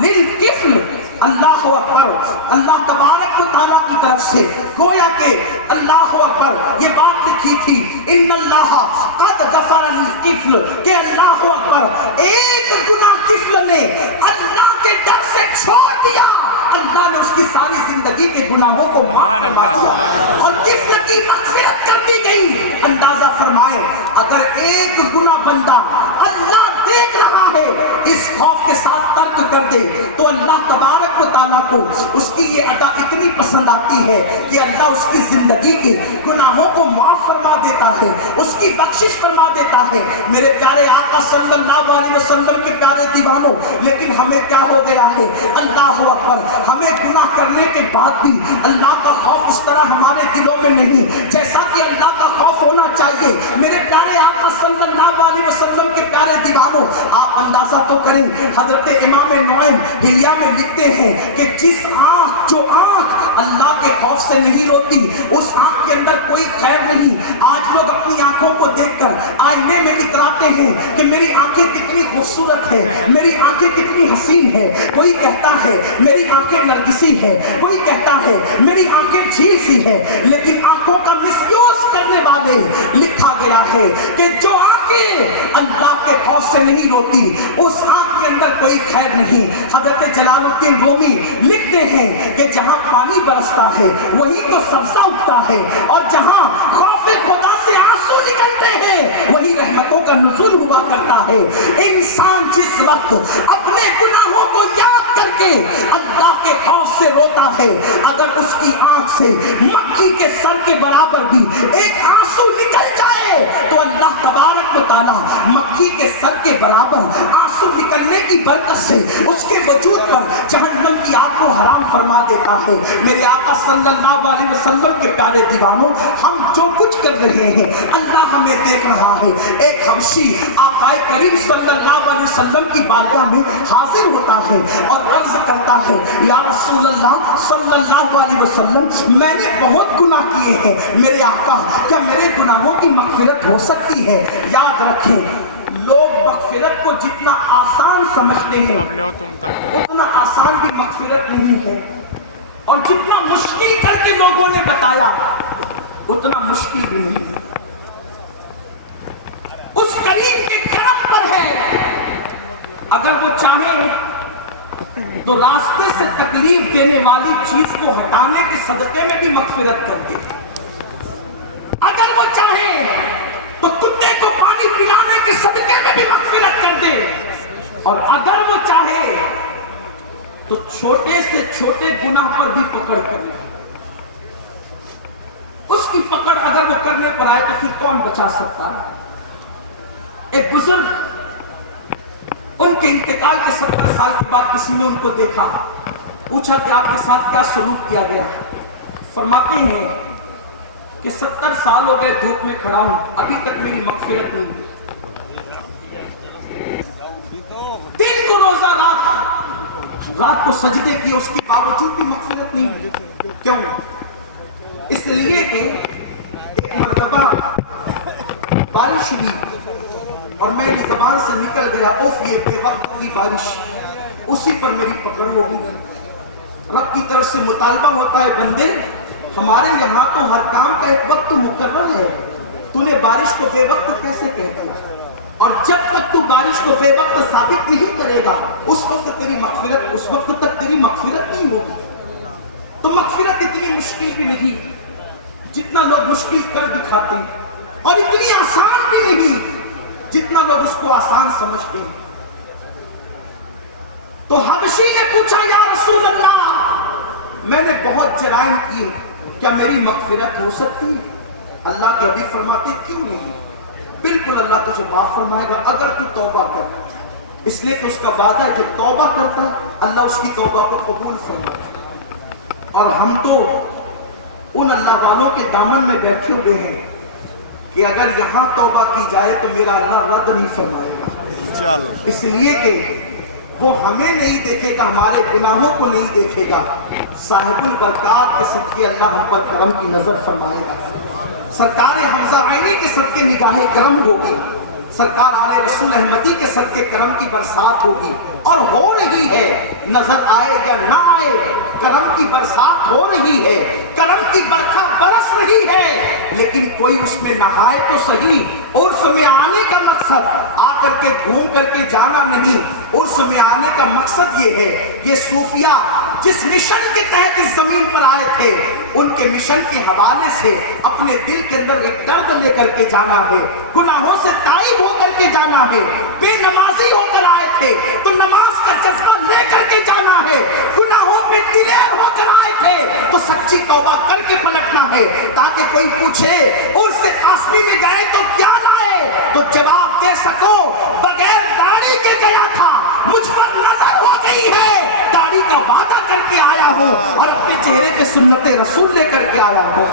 للکفل، اللہ اکبر، اللہ تبارک و تعالیٰ کی طرف سے گویا کہ اللہ اکبر یہ بات لکھی تھی، ان اللہ قد غفر للکفل، کہ اللہ اکبر ایک گناہ کفل نے اللہ کے ڈر سے چھوڑ دیا، اللہ نے اس کی ساری زندگی کے گناہوں کو معاف کروا دیا اور کفل کی مغفرت کر دی گئی۔ اندازہ فرمائے اگر ایک گناہ بندہ اللہ دیکھ رہا ہے اس خوف کے ساتھ ترک کر دے تو اللہ تبارک و تعالیٰ کو اس کی یہ ادا اتنی پسند آتی ہے کہ اللہ اس کی زندگی کے گناہوں کو معاف فرما دیتا ہے، اس کی بخشش فرما دیتا ہے۔ میرے پیارے آقا صلی اللہ علیہ وسلم کے پیارے دیوانوں، لیکن ہمیں کیا ہو گیا ہے، اللہ اکبر، ہمیں گناہ کرنے کے بعد بھی اللہ کا خوف اس طرح ہمارے دلوں میں نہیں جیسا کہ اللہ کا خوف ہونا چاہیے۔ میرے پیارے آقا صلی اللہ علیہ وسلم کے پیارے دیوانوں، آپ اندازہ تو کریں، حضرت امام نعیم حلیہ میں لکھتے ہیں کہ جس آنکھ، جو آنکھ اللہ کے خوف سے نہیں روتی، اس آنکھ کے اندر کوئی خیر نہیں۔ آج لوگ اپنی آنکھوں کو دیکھ کر آئینے میں اتراتے ہیں کہ میری آنکھیں کتنی خوبصورت ہے، میری آنکھیں کتنی حسین ہے، کوئی کہتا ہے میری آنکھیں نرگسی ہے، کوئی کہتا ہے میری آنکھیں جھیل سی ہے، لیکن آنکھوں کا مس یوز کرنے والے لکھا گیا ہے کہ جو آنکھیں اللہ کے خوف سے نہیں روتی اس آنکھ کے اندر کوئی خیر نہیں۔ حضرت جلال الدین رومی لکھتے ہیں کہ جہاں پانی برستا ہے وہیں تو سبزہ اگتا ہے، اور جہاں خوف خدا سے آنسو نکلتے ہیں وہی رحمتوں کا نزول ہوا کرتا ہے۔ انسان جس وقت اپنے گناہوں کو یاد کر کے اللہ کے خوف سے روتا ہے، اگر اس کی آنکھ سے مکھی کے سر کے برابر بھی ایک آنسو نکل جائے تو اللہ تبارک و تعالیٰ مکھی کے سر کے برابر آنسو نکلنے کی برکت سے اس کے وجود پر جہنم کی آگ کو حرام فرما دیتا ہے۔ میرے آقا صلی اللہ علیہ وسلم کے پیارے دیوانوں، ہم جو کچھ کر رہے ہیں اللہ ہمیں دیکھ رہا ہے۔ ایک حبشی آقا کریم صلی اللہ علیہ وسلم کی بارگاہ میں حاضر ہوتا ہے اور عرض کرتا ہے، یا رسول اللہ صلی اللہ علیہ وسلم، میں نے بہت گناہ کیے ہیں، میرے آقا کیا میرے گناہوں کی مغفرت ہو سکتی ہے؟ یاد رکھیں، لوگ مغفرت کو جتنا آسان سمجھتے ہیں اتنا آسان بھی مغفرت نہیں ہے، اور جتنا مشکل کر کے لوگوں نے بتایا اتنا مشکل بھی نہیں۔ اس کریم کے کرم پر ہے، اگر وہ چاہے تو راستے سے تکلیف دینے والی چیز کو ہٹانے کے صدقے میں بھی مغفرت کر دے، اگر وہ چاہے تو کتے کو پانی پلانے کے صدقے میں بھی مغفرت کر دے، اور اگر وہ چاہے تو چھوٹے سے چھوٹے گناہ پر بھی پکڑ کر لے۔ اس کی پکڑ اگر وہ کرنے پر آئے تو پھر کون بچا سکتا ہے؟ ایک بزرگ، ان کے انتقال کے 70 سال کے بعد کسی نے ان کو دیکھا، پوچھا کہ آپ کے ساتھ کیا سلوک کیا گیا؟ فرماتے ہیں کہ 70 سال ہو گئے دھوپ میں کھڑا ہوں، ابھی تک میری مغفرت نہیں۔ دن کو روزہ رات کو سجدے کیے، اس کے باوجود بھی مغفرت نہیں۔ کیوں؟ اس لیے کہ ایک مرتبہ بارش ہوئی اور میری زبان سے نکل گیا اوف، یہ بے وقت کی بارش، اسی پر میری پکڑ ہو گئی۔ رب کی طرف سے مطالبہ ہوتا ہے، بندے ہمارے یہاں تو ہر کام کا ایک وقت مقرر ہے، تو نے بارش کو بے وقت کیسے کہہ دیا؟ اور جب تک تو بارش کو بے وقت ثابت نہیں کرے گا اس وقت تیری مغفرت، اس وقت تک تیری مغفرت نہیں ہوگی۔ تو مغفرت اتنی مشکل بھی نہیں جتنا لوگ مشکل کر دکھاتے ہیں، اور اتنی آسان بھی نہیں جتنا لوگ اس کو آسان سمجھتے ہیں. تو حبشی نے پوچھا یا رسول اللہ میں نے بہت جرائم کیے, کیا میری مغفرت ہو سکتی ہے؟ اللہ کے حبیب فرماتے کیوں نہیں, بالکل اللہ تجھے معاف فرمائے گا اگر تو توبہ کر. اس لیے کہ اس کا وعدہ ہے جو توبہ کرتا ہے اللہ اس کی توبہ کو قبول فرماتا ہے. اور ہم تو ان اللہ والوں کے دامن میں بیٹھے ہوئے ہیں کہ اگر یہاں توبہ کی جائے تو میرا اللہ رد نہیں فرمائے گا, اس لیے کہ وہ ہمیں نہیں دیکھے گا, ہمارے گناہوں کو نہیں دیکھے گا. صاحب البرکات کے صدقے اللہ ہم پر کرم کی نظر فرمائے گا. سرکار حمزہ عینی کے صدقے نگاہ کرم ہوگی, سرکار آل رسول احمدی کے صدقے کرم کی برسات ہوگی, اور ہو رہی ہے. نظر آئے یا نہ آئے کرم کی برسات ہو رہی ہے, کرم کی برکھا برس رہی ہے, لیکن کوئی اس میں نہائے تو صحیح. عرس میں آنے کا مقصد آ کر کے گھوم کر کے جانا نہیں, عرس میں آنے کا مقصد یہ ہے یہ صوفیہ جس مشن کے تحت اس زمین پر آئے تھے ان کے مشن کے حوالے سے اپنے دل کے اندر ایک درد لے کر کے جانا ہے, گناہوں سے تائب ہو کر کے جانا ہے. بے نمازی ہو کر آئے تھے تو نماز کا جذبہ لے کر کے جانا ہے, گناہوں پہ دلیر ہو کر آئے تھے تو سچی توبہ کر کے پلٹنا ہے, تاکہ کوئی پوچھے عرس قاسمی میں گئے تو کیا لائے, تو جواب دے سکو بغیر داڑھی کے گیا تھا, مجھ پر نظر ہو گئی ہے, داڑھی کا وعدہ کر کے آیا ہوں اور اپنے چہرے پہ سنت رسول لے کر کے آیا ہوں,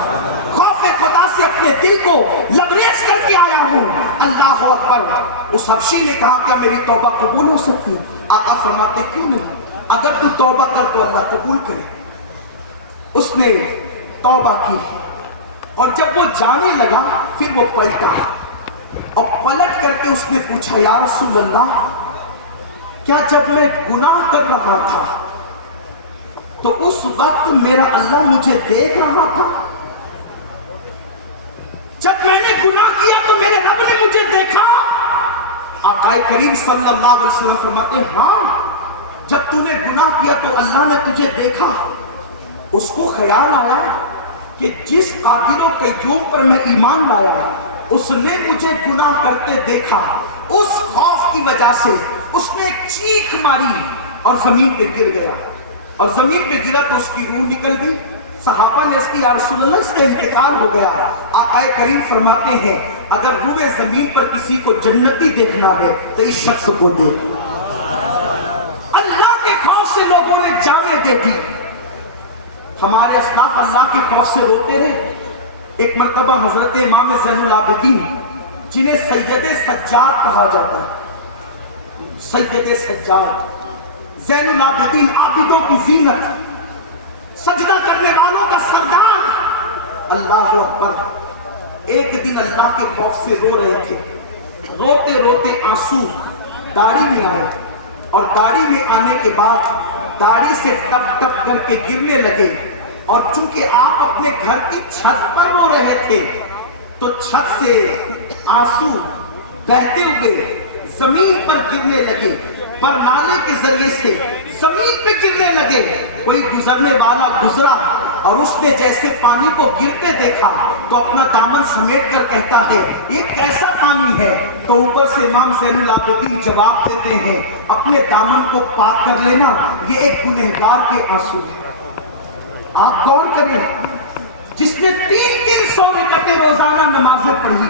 خوف خدا سے اپنے دل کو لبریز کر کے آیا ہوں. اللہ اکبر. اس حبشی نے کہا کیا میری توبہ قبول ہو سکتی ہے؟ آقا فرماتے کیوں نہیں, اگر تو توبہ کر تو اللہ قبول کرے. اس نے توبہ کی اور جب وہ جانے لگا پھر وہ پلٹا, اور پلٹ کر کے اس نے پوچھا یا رسول اللہ کیا جب میں گناہ کر رہا تھا تو اس وقت میرا اللہ مجھے دیکھ رہا تھا؟ جب میں نے گناہ کیا تو میرے رب نے مجھے دیکھا؟ آقا کریم صلی اللہ علیہ وسلم فرماتے ہیں ہاں, جب تو نے گناہ کیا تو اللہ نے تجھے دیکھا. اس کو خیال آیا کہ جس قادر و قیوم پر میں ایمان لایا اس نے مجھے گناہ کرتے دیکھا. اس خوف کی وجہ سے اس نے ایک چیخ ماری اور زمین پہ گر گیا, اور زمین پہ گرا تو اس کی روح نکل گئی. صحابہ نے اس کی یا رسول اللہ اس کا انتقال ہو گیا. آقا کریم فرماتے ہیں اگر روح زمین پر کسی کو جنتی دیکھنا ہے تو اس شخص کو دیکھ. اللہ کے خوف سے لوگوں نے جانیں دے دی. ہمارے اسلاف اللہ کے خوف سے روتے رہے. ایک مرتبہ حضرت امام زین العابدین جنہیں سید سجاد کہا جاتا ہے, سید سجاد زین العابدین, عابدوں کی زینت, سجدہ کرنے والوں کا سردار, اللہ اکبر. ایک دن اللہ کے خوف سے رو رہے تھے, روتے روتے آنسو داڑھی میں آئے, اور داڑھی میں آنے کے بعد داڑھی سے ٹپ ٹپ کر کے گرنے لگے. اور چونکہ آپ اپنے گھر کی چھت پر رو رہے تھے تو چھت سے آنسو بہتے ہوئے زمین پر گرنے لگے, برنالے کے ذریعے سے زمین پہ گرنے لگے. کوئی گزرنے والا گزرا اور اس نے جیسے پانی کو گرتے دیکھا تو اپنا دامن سمیٹ کر کہتا ہے یہ کیسا پانی ہے؟ تو اوپر سے امام زین العابدین جواب دیتے ہیں اپنے دامن کو پاک کر لینا, یہ ایک گنہگار کے آنسو ہے. آپ غور کریں, جس نے 300 رکعتیں روزانہ نمازیں پڑھی,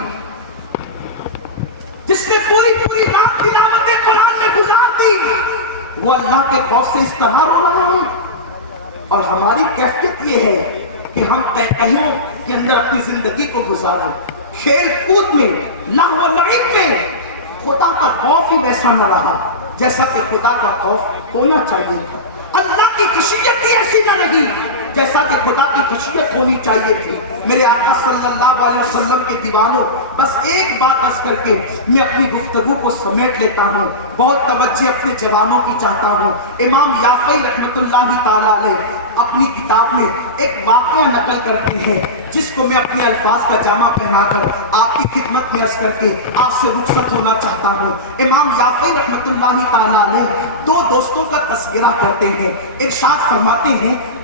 جس نے پوری رات تلاوت قرآن میں گزار دی, وہ اللہ کے خوف سے اس طرح رو رہا ہے. اور ہماری کیفیت یہ ہے کہ ہم کہیں کے اندر اپنی زندگی کو گزاریں, کھیل کود میں, لہو و لعب میں. خدا کا خوف ہی ویسا نہ رہا جیسا کہ خدا کا خوف ہونا چاہیے تھا. اللہ کی خشیت ہی ایسی نہ رہی جیسا کہ خدا کی خشیت ہونی چاہیے تھی. میرے آقا صلی اللہ علیہ وسلم کے دیوانوں, بس ایک بات عرض کر کے میں اپنی گفتگو کو سمیٹ لیتا ہوں. بہت توجہ اپنے جوانوں کی چاہتا ہوں. امام یافعی رحمت اللہ تعالیٰ علیہ اپنی کتاب میں ایک واقعہ نقل کرتے ہیں جس کو میں اپنے الفاظ کا جامع پہنا کر آپ کی خدمت میں عرض کر کے آپ سے رخصت ہونا چاہتا ہوں. امام یافعی رحمت اللہ تعالیٰ علیہ دو دوستوں کا تذکرہ کرتے ہیں. ارشاد فرماتے ہیں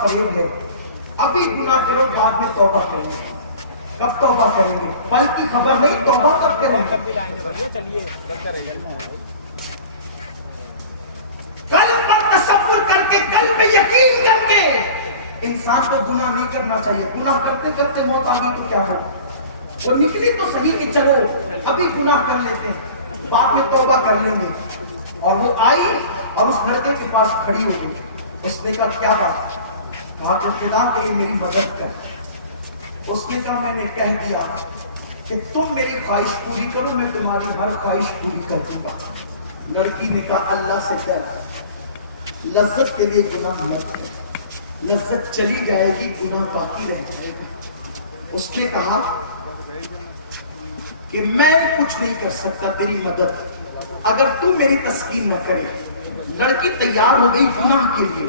فریب ہے. ابھی گناہ کرو بعد میں توبہ کریں گے. کب توبہ کریں گے؟ پل کی خبر نہیں، توبہ کب کریں گے؟ کل پر تصور کر کے، کل پہ یقین کر کے. انسان کو گناہ نہیں کرنا چاہیے. گناہ کرتے کرتے موت آ گئی تو کیا ہو؟ وہ نکلی تو صحیح کہ چلو ابھی گناہ کر لیتے ہیں، بعد میں توبہ کر لیں گے. اور وہ آئی اور اس لڑکے کے پاس کھڑی ہو گئی. اس نے کہا کیا بات؟ کہا کہ خدا کے میری مدد کر. اس نے کہا میں نے کہہ دیا کہ تم میری خواہش پوری کرو، میں تمہاری ہر خواہش پوری کر دوں گا. لڑکی نے کہا اللہ سے ڈر، لذت کے لیے گناہ مت کر. لذت چلی جائے گی، گناہ باقی رہ جائے گا. اس نے کہا کہ میں کچھ نہیں کر سکتا تیری مدد اگر تو میری تسکین نہ کرے. لڑکی تیار ہو گئی گناہ کے لیے.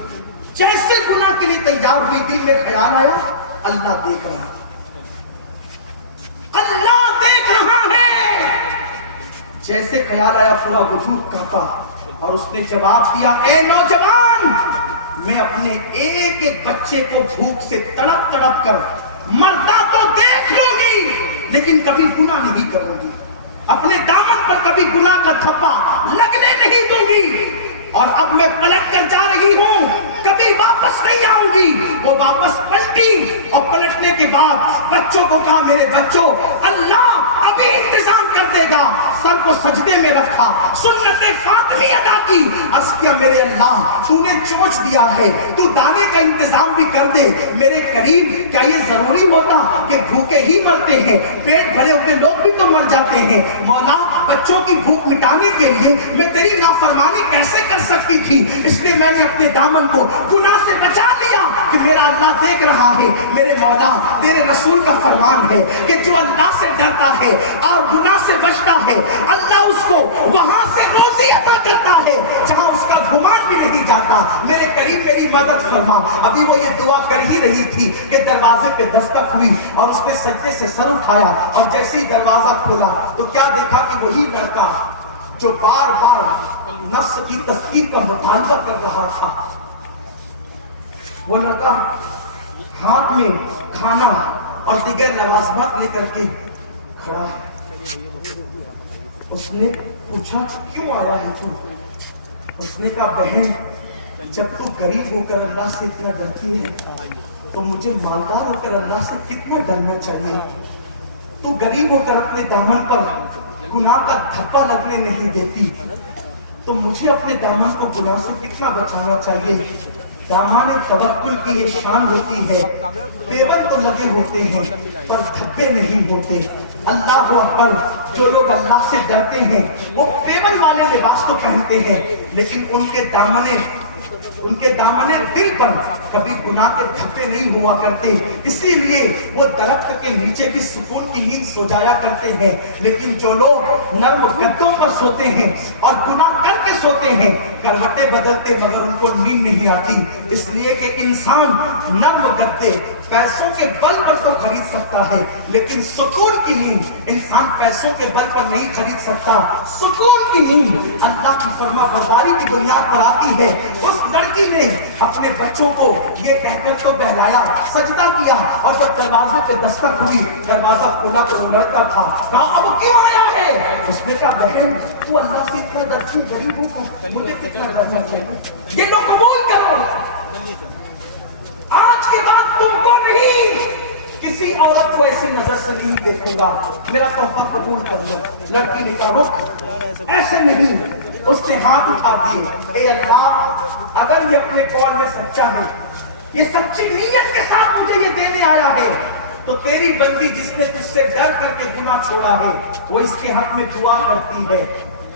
جیسے گناہ کے لیے تیار ہوئی، دل میں خیال آیا اللہ دیکھ رہا ہے، اللہ دیکھ رہا ہے. جیسے خیال آیا پورا وجود کانپا اور اس نے جواب دیا اے نوجوان، میں اپنے ایک ایک بچے کو بھوک سے تڑپ تڑپ کر مرتا تو دیکھ لوں گی لیکن کبھی گناہ نہیں کروں گی. اپنے دامن پر کبھی گناہ کا تھپا لگنے نہیں دوں گی. اور اب میں پلٹ کر جا رہی ہوں، کبھی واپس نہیں آؤں گی. وہ واپس پلٹی اور پلٹنے کے بعد بچوں کو کہا میرے بچوں اللہ ابھی انتظام کر دے گا. سر کو سجدے میں رکھا، سنت فاطمی ادا کی. عرض کیا میرے اللہ تو نے چوچ دیا ہے، تو دانے کا انتظام بھی کر دے. میرے قریب کیا یہ ضروری ہوتا کہ بھوکے ہی مرتے ہیں؟ پیٹ بھرے ہوئے لوگ بھی تو مر جاتے ہیں. مولا بچوں کی بھوک مٹانے کے لیے میں تیری نافرمانی کیسے کر سکتی تھی؟ اس لیے میں نے اپنے دامن کو گناہ سے بچا لیا کہ میرا اللہ دیکھ رہا ہے. میرے مولا تیرے رسول کا فرمان ہے کہ جو اللہ سے ڈرتا ہے اور گناہ سے بچتا ہے، اللہ اس کو وہاں سے روزی عطا کرتا ہے جہاں اس کا گمان بھی نہیں جاتا. میرے قریب میری مدد فرما. ابھی وہ یہ دعا کر ہی رہی تھی کہ دروازے پہ دستک ہوئی اور اس نے سجدے سے سر اٹھایا اور جیسے ہی دروازہ کھولا تو کیا دیکھا کہ وہی لڑکا جو بار بار نفس کی تسکین کا مطالبہ کر رہا تھا، وہ لڑکا ہاتھ میں کھانا اور دیگر لوازمات لے کر کے کھڑا ہے. اس نے پوچھا کیوں آیا ہے تو؟ اس نے کہا بہن جب تو غریب ہو کر اللہ سے اتنا ڈرتی ہے تو مجھے مالدار ہو کر اللہ سے کتنا ڈرنا چاہیے. تو غریب ہو کر اپنے دامن پر گناہ کا دھپا لگنے نہیں دیتی تو مجھے اپنے دامن کو گناہ سے کتنا بچانا چاہیے. دامان توکل کی یہ شان ہوتی ہے، پیبند تو لگے ہوتے ہیں پر دھبے نہیں ہوتے. اللہ اکبر. جو لوگ اللہ سے ڈرتے ہیں وہ پیبند والے لباس تو پہنتے ہیں لیکن ان کے دامنے دل پر کبھی گناہ کے دھپے نہیں ہوا کرتے. اسی لیے وہ درخت کے نیچے بھی سکون کی نیند سو جایا کرتے ہیں. لیکن جو لوگ نرم گدوں پر سوتے ہیں اور گناہ کر کے سوتے ہیں، کروٹیں بدلتے مگر ان کو نیند نہیں آتی. اس لیے کہ انسان نرم گدے پیسوں کے بل پر تو خرید سکتا ہے لیکن سکون کی نیند انسان پیسوں کے بل پر نہیں خرید سکتا. سکون کی نیند اللہ کی فرما برداری کی بنیاد پر آتی ہے. اس لڑکی نے اپنے بچوں کو یہ کہہ کر تو بہلایا، سجدہ کیا اور جب دروازے پہ دستک ہوئی دروازہ کھولا تو وہ لڑکا تھا. کہا اب کیوں آیا ہے؟ اس نے کہا بہن تو اللہ سے اتنا ڈرتی غریب ہو کر مجھے کتنا ڈرنا چاہیے. یہ لو قبول کرو، آج کے بعد تم کو نہیں کسی عورت کو ایسی نظر سے نہیں دیکھوں گا. میرا تحفہ قبول کر لو. لڑکی نے کہا رک، ایسے نہیں. اس نے ہاتھ اٹھا دیے. اے اللہ اگر یہ اپنے قول میں سچا ہے، یہ سچی نیت کے ساتھ مجھے یہ دینے آیا ہے تو تیری بندی جس نے تجھ سے ڈر کر کے گناہ چھوڑا ہے وہ اس کے حق میں دعا کرتی ہے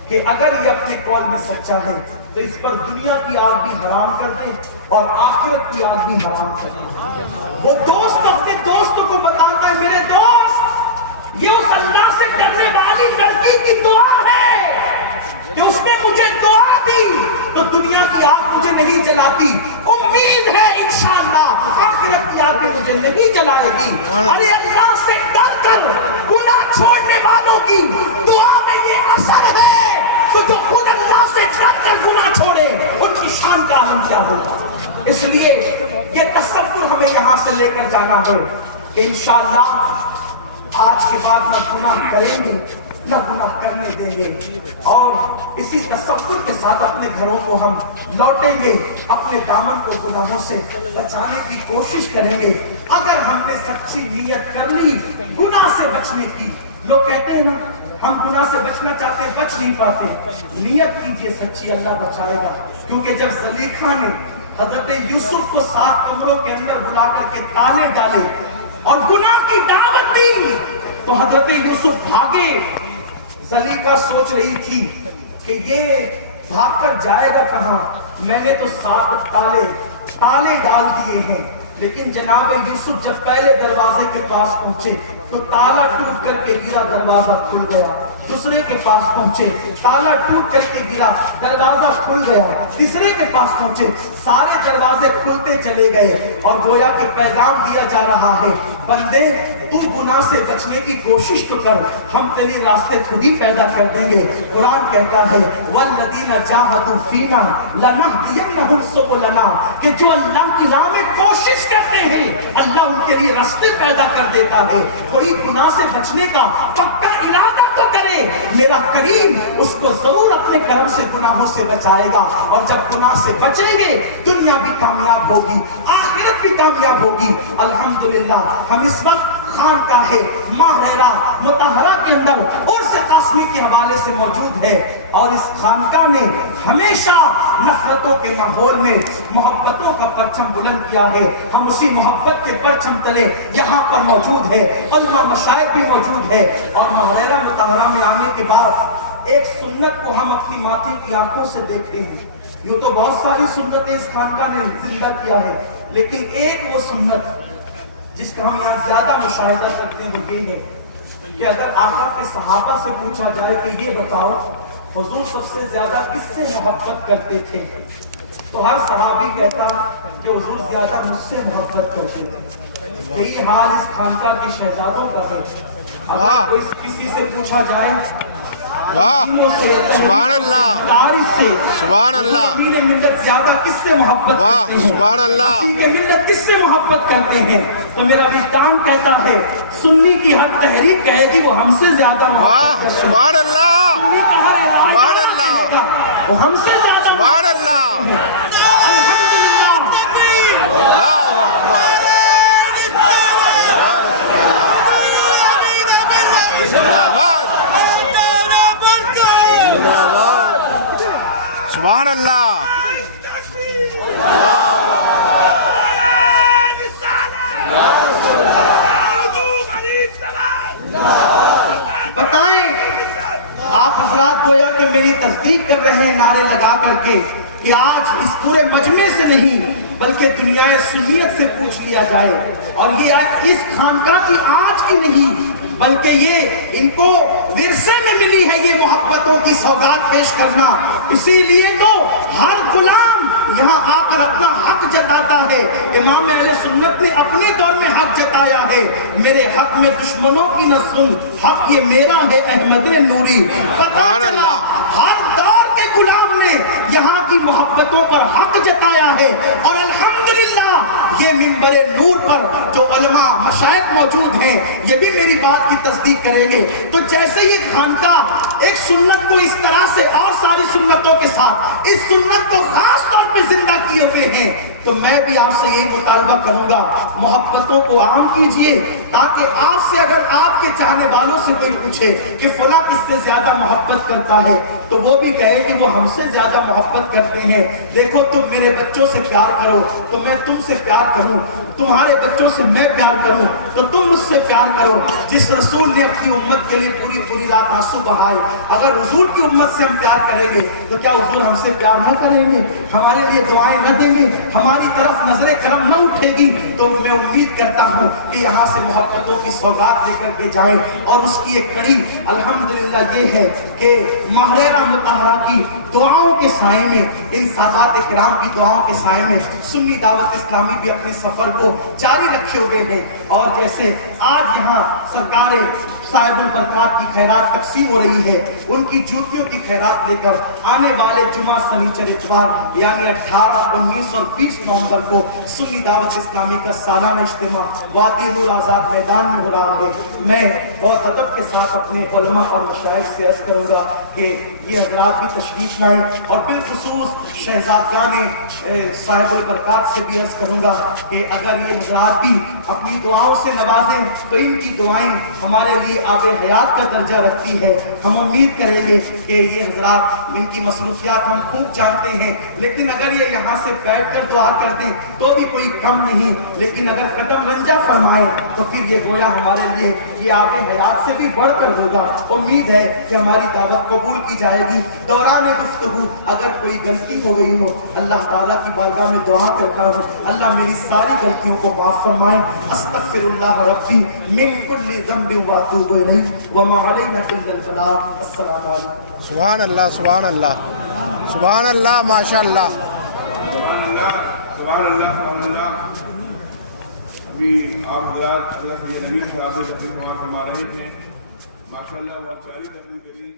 کہ اگر یہ اپنے قول میں سچا ہے تو اس پر دنیا کی آگ بھی حرام کر دے اور آخرت کی آگ بھی حرام کر دے. وہ دوست اپنے دوست کو بتاتا ہے میرے دوست یہ اس اللہ سے ڈرنے والی لڑکی کی دعا ہے کہ اس نے مجھے دعا دی تو دنیا کی آگ مجھے نہیں جلاتی. امید ہے انشاءاللہ آخرت کی آگ مجھے نہیں جلائے گی. ارے اللہ سے ڈر کر گناہ چھوڑنے والوں کی دعا میں یہ اثر ہے تو جو خود اللہ سے ڈر کر گناہ چھوڑے ان کی شان کا عالم کیا ہوگا. اس لیے یہ تصور ہمیں یہاں سے لے کر جانا ہے کہ انشاءاللہ آج کے بعد نہ گناہ کریں گے نہ گناہ کرنے دیں گے، اور اسی تصور کے ساتھ اپنے گھروں کو ہم لوٹیں گے، اپنے دامن کو گناہوں سے بچانے کی کوشش کریں گے۔ اگر ہم نے سچی نیت کر لی گناہ سے بچنے کی، لوگ کہتے ہیں نا ہم گناہ سے بچنا چاہتے ہیں بچ نہیں پاتے، نیت کیجئے سچی، اللہ بچائے گا۔ کیونکہ جب زلیخا نے حضرت یوسف کو 7 کمروں کے اندر بلا کر کے تالے ڈالے اور گناہ کی دعوت دی تو حضرت یوسف بھاگے۔ زلیخا سوچ رہی تھی کہ یہ بھاگ کر جائے گا کہاں، میں نے تو 7 تالے ڈال دیے ہیں۔ لیکن جناب یوسف جب پہلے دروازے کے پاس پہنچے تو تالا ٹوٹ کر کے گرا، دروازہ کھل گیا۔ دوسرے کے پاس پہنچے، تالا ٹوٹ کر کے گرا، دروازہ کھل گیا۔ تیسرے کے پاس پہنچے، سارے دروازے کھلتے چلے گئے، اور گویا کہ پیغام دیا جا رہا ہے بندے تو گناہ سے بچنے کی کوشش تو کر، ہم تیری راستے خود ہی پیدا کر دیں گے۔ قرآن کہتا ہے وَالَّذِينَ جَاهَدُوا فِينَا لَنَهْدِيَنَّهُمْ سُبُلَنَا، کہ جو اللہ کی راہ میں کوشش کرتے ہیں اللہ ان کے لیے راستے پیدا کر دیتا ہے۔ کوئی گناہ سے بچنے کا پکا ارادہ تو کرے، میرا کریم اس کو ضرور اپنے کرم سے گناہوں سے بچائے گا، اور جب گناہ سے بچیں گے دنیا بھی کامیاب ہوگی، آخرت بھی کامیاب ہوگی۔ الحمدللہ ہم اس وقت خانقاہ ماہرہ مطہرہ کے اندر عرس قاسمی کے حوالے سے موجود ہے، اور اس خانقاہ نے ہمیشہ نفرتوں کے ماحول میں محبتوں کا پرچم بلند کیا ہے۔ ہم اسی محبت کے پرچم تلے یہاں پر موجود ہے، علماء مشائخ بھی موجود ہے، اور ماہرہ مطہرہ میں آنے کے بعد ایک سنت کو ہم اپنی ماتھی کی آنکھوں سے دیکھتے ہیں۔ یوں تو بہت ساری سنتیں اس خانقاہ نے زندہ کیا ہے، لیکن ایک وہ سنت جس کا ہم یہاں زیادہ مشاہدہ کرتے ہیں وہ یہ ہے کہ اگر آقا کے صحابہ سے پوچھا جائے کہ یہ بتاؤ حضور سب سے زیادہ کس سے محبت کرتے تھے، تو ہر صحابی کہتا کہ حضور زیادہ مجھ سے محبت کرتے تھے۔ یہی حال اس خانقاہ کے شہزادوں کا ہے۔ اگر کوئی کسی سے پوچھا جائے تنظیموں سے، تحریکوں سے، مدارس سے حضور امین ملت زیادہ کس سے محبت کرتے ہیں، مسیح ملت کس سے محبت کرتے ہیں، تو میرا وجدان کہتا ہے سنی کی ہر تحریک کہے گی وہ ہم سے زیادہ محبت کرتے ہیں، سنی کا ہر ادارہ کہے گا وہ ہم سے زیادہ محبت کرتے ہیں۔ الحمدللہ سبحان اللہ، بتائیں آپ حضرات گویا کہ میری تصدیق کر رہے ہیں نعرے لگا کر کے کہ آج اس پورے مجمع سے نہیں بلکہ دنیا سنیت سے پوچھ لیا جائے، اور یہ اس خانقاہ کی آج کی نہیں بلکہ یہ ان کو ورثے میں ملی ہے یہ محبتوں کی سوغات پیش کرنا۔ اسی لیے تو ہر غلام یہاں آ کر اپنا حق جتاتا ہے۔ امام اہل سنت نے اپنے دور میں حق جتایا ہے، میرے حق میں دشمنوں کی نہ سن، حق یہ میرا ہے احمد نوری۔ پتہ چلا ہر دور کے غلام نے یہاں کی محبتوں پر حق جتایا ہے، اور الحمدللہ یہ منبر نور پر جو علماء مشائخ موجود ہیں یہ بھی میری بات کی تصدیق کریں گے۔ تو جیسے یہ خانقاہ ایک سنت کو اس طرح سے اور ساری سنتوں کے ساتھ اس سنت کو خاص طور پہ زندہ کیے ہوئے ہیں، تو میں بھی آپ سے یہی مطالبہ کروں گا محبتوں کو عام کیجئے، تاکہ آپ سے اگر آپ کے چاہنے والوں سے کوئی پوچھے کہ فلاں کس سے زیادہ محبت کرتا ہے تو وہ بھی کہے کہ وہ ہم سے زیادہ محبت کرتے ہیں۔ دیکھو تم میرے بچوں سے پیار کرو تو میں تم سے پیار کروں، تمہارے بچوں سے میں پیار کروں تو تم مجھ سے پیار کرو۔ جس رسول نے اپنی امت کے لیے پوری پوری رات آنسو بہائے، اگر حضور کی امت سے ہم پیار کریں گے تو کیا حضور ہم سے پیار نہ کریں گے، ہمارے لیے دعائیں نہ دیں گے، ہماری طرف نظر کرم نہ اٹھے گی؟ تو میں امید کرتا ہوں کہ یہاں سے محبتوں کی سوغات لے کر کے جائیں، اور اس کی ایک کڑی الحمدللہ یہ ہے کہ کہ محررہ مطہرہ کی دعاؤں کے سائے میں، ان سادات کرام کی دعاؤں کے سائے میں سنی دعوت اسلامی بھی اپنے سفر کو جاری رکھے ہوئے ہیں. اور جیسے آج یہاں سرکار صاحب البرکات کی خیرات تقسیم ہو رہی ہے، ان کی جوتیوں کی خیرات لے کر آنے والے جمعہ سنیچر اتوار یعنی 18، 19 اور 20 نومبر کو سنی دعوت اسلامی کا سالانہ اجتماع وادی نور آزاد میدان میں ہو رہا ہے. میں بہت ادب کے ساتھ اپنے علماء اور مشائخ سے عرض کروں گا کہ یہ حضرات بھی تشریف لائیں، اور بالخصوص شہزادگان صاحب البرکات سے بھی عرض کروں گا کہ اگر یہ حضرات بھی اپنی دعاؤں سے نوازیں تو ان کی دعائیں ہمارے لیے آب حیات کا درجہ رکھتی ہے. ہم امید کریں گے کہ یہ حضرات، ان کی مصروفیات ہم خوب جانتے ہیں، لیکن اگر یہ یہاں سے بیٹھ کر دعا کرتے تو بھی کوئی کم نہیں، لیکن اگر قدم رنجہ فرمائیں تو پھر یہ گویا ہمارے لیے یہ آب حیات سے بھی بڑھ کر ہوگا. امید ہے کہ ہماری دعوت قبول کی جائے گی. دوران گفتگو اگر کوئی غلطی ہو گئی ہو، اللہ تعالیٰ کی بارگاہ میں دعا کرتا ہوں اللہ میری ساری غلطیوں کو معاف فرمائے. استغفر اللہ ربی من کل ذنب واتوب الیہ وما علینا الا البلاغ. السلام علیکم. سبحان اللہ، سبحان اللہ، سبحان اللہ، ماشاء اللہ. سبحان اللہ، سبحان اللہ، سبحان اللہ. ابھی آپ حضرات اللہ سے یہ نبی صاحب سے اپنے سوال فرما رہے ہیں. ماشاء اللہ بہت پیاری تقریر کری.